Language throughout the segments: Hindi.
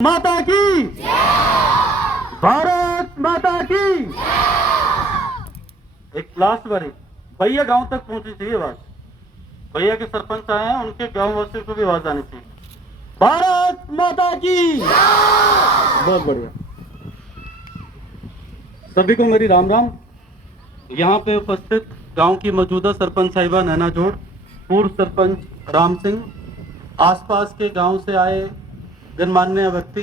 माता की, भारत माता की। एक लास्ट बारी भैया गांव तक पहुंची चाहिए आवाज। भैया के सरपंच आए हैं, उनके गांव वासियों को भी आवाज आनी चाहिए। भारत माता की। बहुत बढ़िया। सभी को मेरी राम राम। यहाँ पे उपस्थित गांव की मौजूदा सरपंच साहिबा नैना जोड़, पूर्व सरपंच राम सिंह, आसपास के गांव से आए गणमान्य व्यक्ति,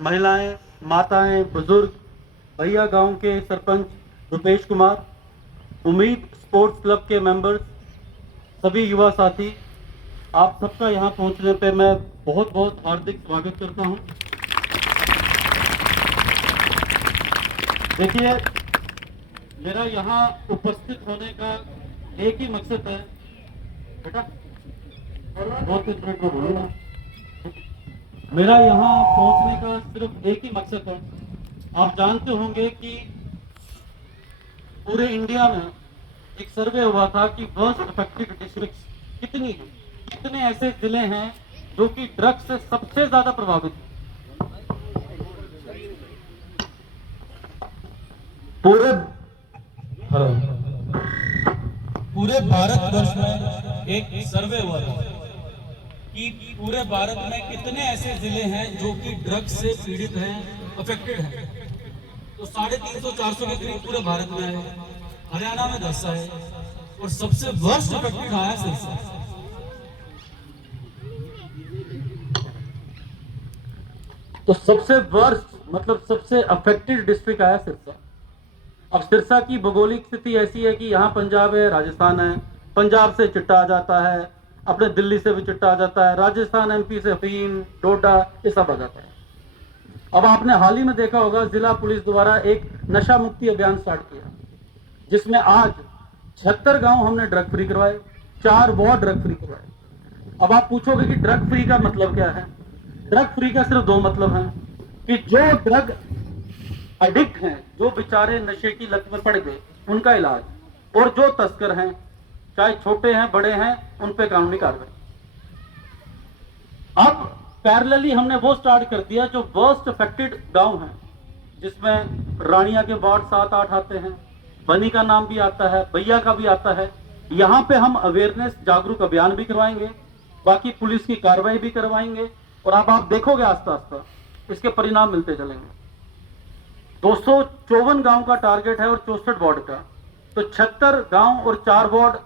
महिलाएं, माताएं, बुजुर्ग, भैया गांव के सरपंच रुपेश कुमार, उम्मीद स्पोर्ट्स क्लब के मेंबर्स, सभी युवा साथी, आप सबका यहाँ पहुँचने पे मैं बहुत बहुत हार्दिक स्वागत करता हूँ। देखिए, मेरा यहाँ उपस्थित होने का एक ही मकसद है। बेटा बहुत मिनट में बोलूँगा। मेरा यहाँ पहुँचने का सिर्फ एक ही मकसद है। आप जानते होंगे कि पूरे इंडिया में एक सर्वे हुआ था कि वर्स्ट अफेक्टेड डिस्ट्रिक्ट्स कितनी हैं, कितने ऐसे जिले हैं जो कि ड्रग्स से सबसे ज्यादा प्रभावित हैं। पूरे भारतवर्ष में एक सर्वे हुआ था कि पूरे भारत में कितने ऐसे जिले हैं जो कि ड्रग्स से पीड़ित हैं, अफेक्टेड हैं। तो 350-400 के करीब पूरे भारत में है। हरियाणा में 10 है और सबसे वर्स्ट अफेक्टेड आया सिरसा। तो सबसे वर्स्ट मतलब सबसे अफेक्टेड डिस्ट्रिक्ट आया सिरसा। अब सिरसा की भौगोलिक स्थिति ऐसी है कि यहाँ पंजाब है, राजस्थान है, पंजाब से चिट्टा आ जाता है, अपने दिल्ली से भी चिट्टा आ जाता है, राजस्थान एमपी से अफीम, डोडा, ये सब आ जाता है। अब आपने हाल ही में देखा होगा जिला पुलिस द्वारा एक नशा मुक्ति अभियान स्टार्ट किया, जिसमें आज 76 गांव हमने ड्रग फ्री करवाए, 4 वार्ड ड्रग फ्री करवाए। अब आप पूछोगे कि ड्रग फ्री का मतलब क्या है? ड्रग फ्री का सिर्फ 2 मतलब हैं कि जो ड्रग एडिक्ट हैं, जो बेचारे नशे की लत में पड़ गए, उनका इलाज, और जो तस्कर हैं, चाहे छोटे हैं बड़े हैं, उन पे कानूनी कार्रवाई। अब पैरेलली हमने वो स्टार्ट कर दिया जो वर्स्ट अफेक्टेड गांव हैं, जिसमें रानिया के वार्ड 7-8 आते हैं, बनी का नाम भी आता है, भैया का भी आता है। यहाँ पे हम अवेयरनेस जागरूक अभियान भी करवाएंगे, बाकी पुलिस की कार्रवाई भी करवाएंगे, और अब आप देखोगे आस्ता आस्ता इसके परिणाम मिलते चलेंगे। 254 गांव का टारगेट है और 64 वार्ड का, तो 76 गांव और 4 वार्ड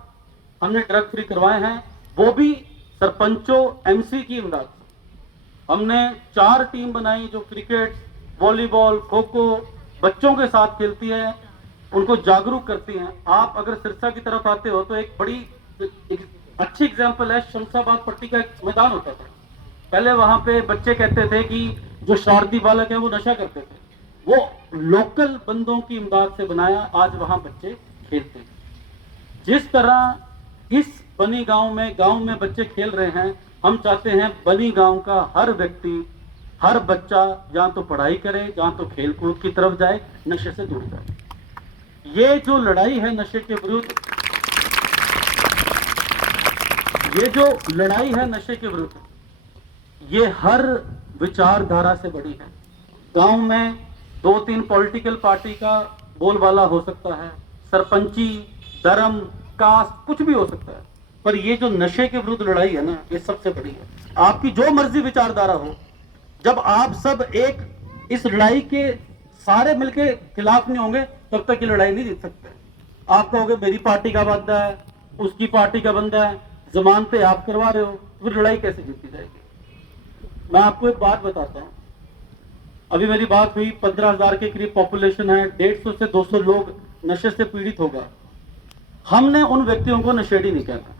हमने ड्रग फ्री करवाए हैं, वो भी सरपंचों एमसी की इमदाद से। हमने 4 टीम बनाई जो क्रिकेट, वॉलीबॉल, खो खो बच्चों के साथ खेलती है, उनको जागरूक करती हैं। आप अगर सिरसा की तरफ आते हो तो एक बड़ी एक अच्छी एग्जाम्पल है, शमशाबाद पट्टी का एक मैदान होता था। पहले वहां पे बच्चे कहते थे कि जो शरारती बालक है वो नशा करते थे, वो लोकल बंदों की इमदाद से बनाया, आज वहां बच्चे खेलते हैं। जिस तरह इस बनी गांव में बच्चे खेल रहे हैं, हम चाहते हैं बनी गांव का हर व्यक्ति, हर बच्चा जहां तो पढ़ाई करे, जहां तो खेल कूद की तरफ जाए, नशे से दूर जाए। ये जो लड़ाई है नशे के विरुद्ध, ये जो लड़ाई है नशे के विरुद्ध, ये हर विचारधारा से बड़ी है। गांव में 2-3 पॉलिटिकल पार्टी का बोलबाला हो सकता है, सरपंची, धर्म, कास्ट, कुछ भी हो सकता है, पर ये जो नशे के विरुद्ध लड़ाई है ना, ये सबसे बड़ी है। आपकी जो मर्जी विचारधारा हो, जब आप सब एक इस लड़ाई के सारे मिलके खिलाफ नहीं होंगे, तब तक ये लड़ाई नहीं जीत सकते। आप कहोगे मेरी पार्टी का बंदा है, उसकी पार्टी का बंदा है, जमान पे आप करवा रहे हो, फिर लड़ाई कैसे जीती जाएगी? मैं आपको एक बात बताता हूं। अभी मेरी बात हुई, 15,000 के करीब पॉपुलेशन है, 150 से 200 लोग नशे से पीड़ित होगा। हमने उन व्यक्तियों को नशेड़ी नहीं कहना,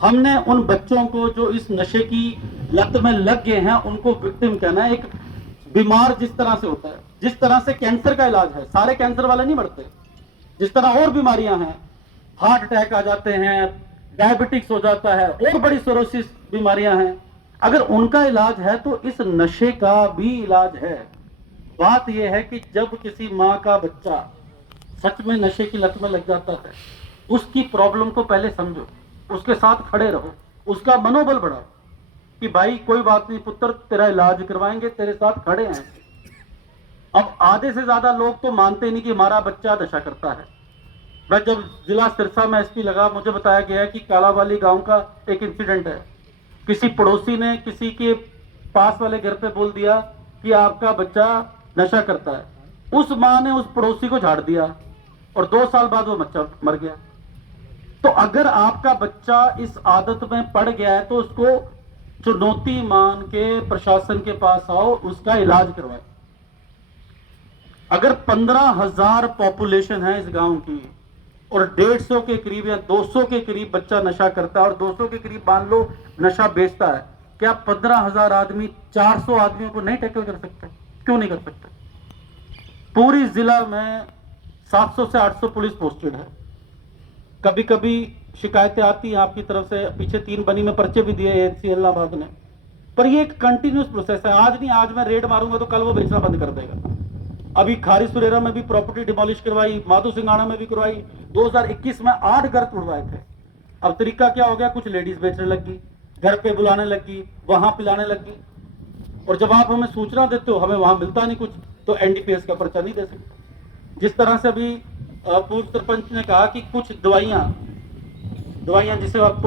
हमने उन बच्चों को जो इस नशे की लत में लग गए हैं उनको विक्टिम कहना है। एक बीमार जिस तरह से होता है, जिस तरह से कैंसर का इलाज है, सारे कैंसर वाले नहीं मरते, जिस तरह और बीमारियां हैं, हार्ट अटैक आ जाते हैं, डायबिटिक्स हो जाता है, और बड़ी सिरोसिस बीमारियां हैं, अगर उनका इलाज है तो इस नशे का भी इलाज है। बात यह है कि जब किसी माँ का बच्चा सच में नशे की लत में लग जाता है, उसकी प्रॉब्लम को पहले समझो, उसके साथ खड़े रहो, उसका मनोबल बढ़ाओ कि भाई कोई बात नहीं पुत्र, तेरा इलाज करवाएंगे, तेरे साथ खड़े हैं। अब आधे से ज्यादा लोग तो मानते नहीं कि हमारा बच्चा नशा करता है। मैं जब जिला सिरसा में एसपी लगा, मुझे बताया गया कि कालावाली गांव का एक इंसिडेंट है। किसी पड़ोसी ने किसी के पास वाले घर पे बोल दिया कि आपका बच्चा नशा करता है। उस माँ ने उस पड़ोसी को झाड़ दिया और 2 साल बाद वो बच्चा मर गया। तो अगर आपका बच्चा इस आदत में पड़ गया है तो उसको चुनौती मान के प्रशासन के पास आओ, उसका इलाज करवाए। अगर 15,000 पॉपुलेशन है इस गांव की और 150 के करीब या 200 के करीब बच्चा नशा करता है और 200 के करीब मान लो नशा बेचता है, क्या 15,000 आदमी 400 आदमियों को नहीं टैकल कर सकते? क्यों नहीं कर सकते? पूरी जिला में 700 से 800 पुलिस पोस्टेड है। कभी कभी शिकायतें आती हैं आपकी तरफ से, पीछे 3 बनी में पर्चे भी दिए एएनसी इलाहाबाद ने, पर ये एक कंटिन्यूस प्रोसेस है। आज नहीं, आज मैं रेड मारूंगा तो कल वो बेचना बंद कर देगा। अभी खारी सुरेरा में भी प्रॉपर्टी डिमोलिश करवाई, माधो सिंगाना में भी करवाई। 2021 में 8 घर तोड़वाए थे। अब तरीका क्या हो गया, कुछ लेडीज बेचने लगी, घर पे बुलाने लगी, वहां पिलाने लगी, और जब आप हमें सूचना देते हो हमें वहां मिलता नहीं कुछ, तो एनडीपीएस का पर्चा नहीं दे सकते। जिस तरह से अभी पूर्व सरपंच ने कहा कि कुछ दवाइयां जिसे आप